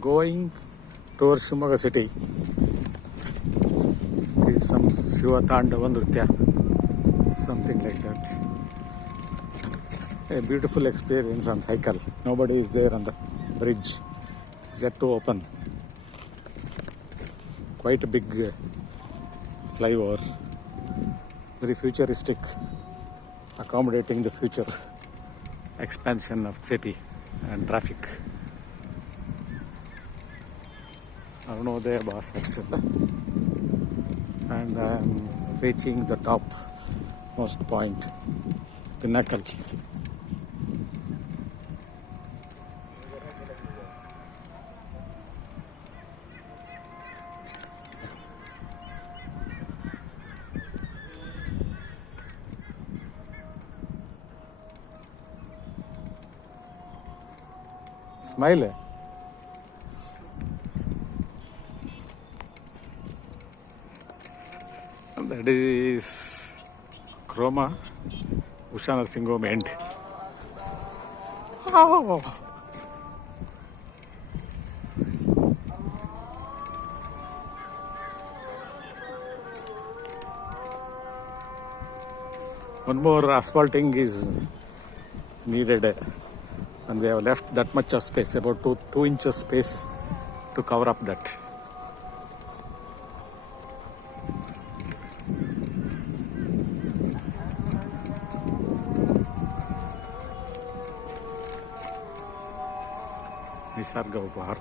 going towards Shimoga city. Is some Shiva Tandava Nritya, something like that. A beautiful experience on cycle. Nobody is there on the bridge. It's yet to open. Quite a big flyover. Very futuristic, accommodating the future expansion of city and traffic. Arunodaya bus actually. And I am reaching the top most point, pinnacle. Smile. That is Chroma Ushana Singom end. Oh. One more asphalting is needed, and we have left that much of space, about 2 inches space to cover up that. Nisarga Upahar.